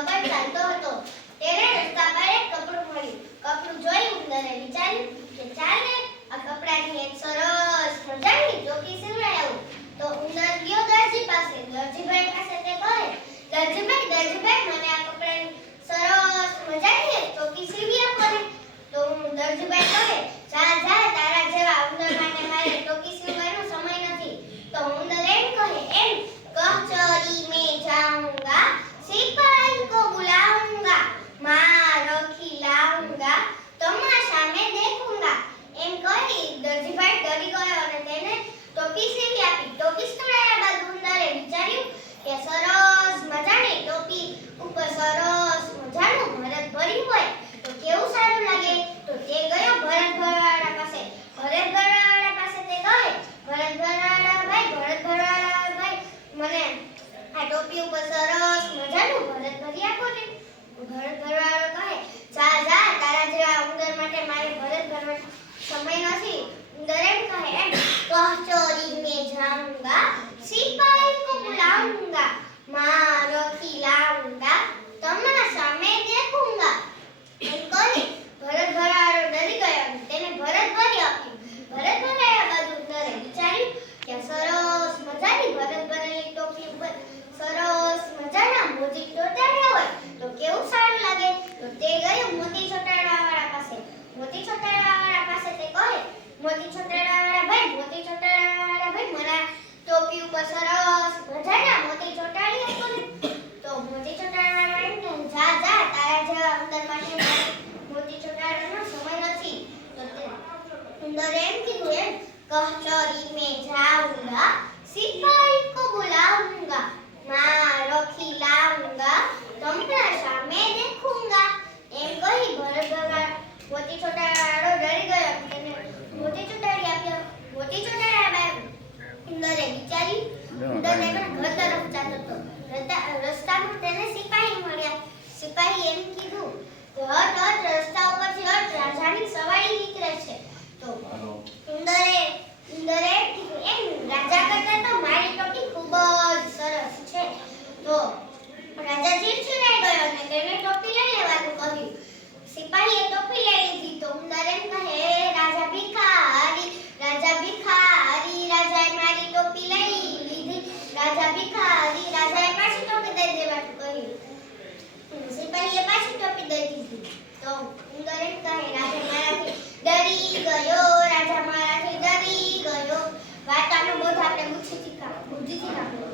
કબડ ચાલતો હતો. તેને રસ્તા પર એક કપડું મળ્યું. કપડું જોઈ ઉંદરે વિચાર્યું કે ચાલ ને આ કપડાની એક સરસ મજાની ટોપી સીવડાવી આવું. તો ઉંદર ગયો દરજી પાસે. દરજીભાઈ પાસે તે કહે, દરજીભાઈ મને આ કપડાની સરસ મજાની એક ટોપી સીવી આપો ને. તો દરજીભાઈ કહે, જા તારા જેવા ઉંદર માટે મારે ટોપી સીવવાનો સમય નથી. તો ઉંદર એમ કહે, એમ કચौरी में जाऊंगा, सिपाही को बुलाऊंगा, मारो खिलाऊंगा, तमाशा में देखूंगा. એમ કહી દરજીભાઈ ડરી ગયો અને તેને ટોપી સીવી આપી. ટોપી સીવડાવ્યા બાદ ઉંદરે વિચાર્યું કે સરસ મજાની ટોપી ઉપર સરસ મજાનું ભરત ભર્યું હોય તો કેવું સારું લાગે. તો તે ગયો ભરત ભરવાડા પાસે. ભરત ભરવાડા પાસે તે કહે, ભરત ભરવાડા ભાઈ મને આ ટોપી ઉપર સરસ મજાનું ભરત ભરી આપો ને. ભરત ભરવાડો કહે, જા તારા જેવા ઉંદર માટે મારે ભરત ભરવાનો સમય નથી. ઉંદર એમ કહે, એમ કચौरी में जाऊंगा, सिपाही को बुलाऊंगा, मारो खिलाऊंगा, तमाशा में देखूंगा. એમ કહી ભરત ભરવાડો ડરી ગયો અને તેને ભરત ભરી આપ્યું. ભરત ભરાયા બાદ ઉંદરે વિચાર્યું કે સરસ મજાની ભરત ભરેલી ટોપી ઉપર સરસ મજાના મોતી ચોંટાડ્યા હોય તો કેવું સારું લાગે. તો તે ગયો મોતી ચોંટાડવાવાળા પાસે. મોતી ચોંટાડવાવાળા પાસે તે કહે, મોતી ચોંટાડવાવાળા ભાઈ મને ટોપી ઉપર સરસ મજાના મોતી ચોંટાડી આપો ને. તો મોતી ચોંટાડવાવાળા એમ કહે, જા તારા જેવા ઉંદર માટે મોતી ચોંટાડવાનો સમય નથી. તો તે ઉંદરે એમ કીધું, એમ कचौरी में जाऊंगा, सिपाही को बुलाऊंगा, मारो खिलाऊंगा, तमाशा में देखूंगा. એમ કહી ભરત ભરવાડ મોતી ચોંટાડવાળો ડરી ગયો. તેને મોતી ચોંટાડી આપ્યો. મોતી ચોંટાડ્યા બાદ ઉંદરે વિચાર્યું. ઉંદરને પણ ઘર તરફ જતો હતો. રસ્તામાં તેને સિપાહી મળ્યા. સિપાહી એમ કીધું, હટ રસ્તા ઉપરથી હટ, રાજાની સવારી નીકળે છે. તો ઉંદરે કીધું, એમ રાજા કરતા તો મારી ટોપી ખૂબ જ સરસ છે. તો રાજા ચીડચીડાઈ ગયો અને તેને ટોપી લઈ લેવાનું કહ્યું. સિપાહીએ ટોપી લઈ લીધી. તો ઉંદર એમ કહે, રાજા ભિખારી, રાજાએ મારી ટોપી લઈ લીધી. રાજા ભિખારી, રાજાએ પાછી ટોપી દઈ દેવાનું કહ્યું. સિપાહીએ પાછી ટોપી દઈ દીધી. તો ઉંદર એમ કહે, રાજા મારાથી ડરી ગયો. વાર્તાનો બોધ આપણે બુદ્ધિથી કાઢવો.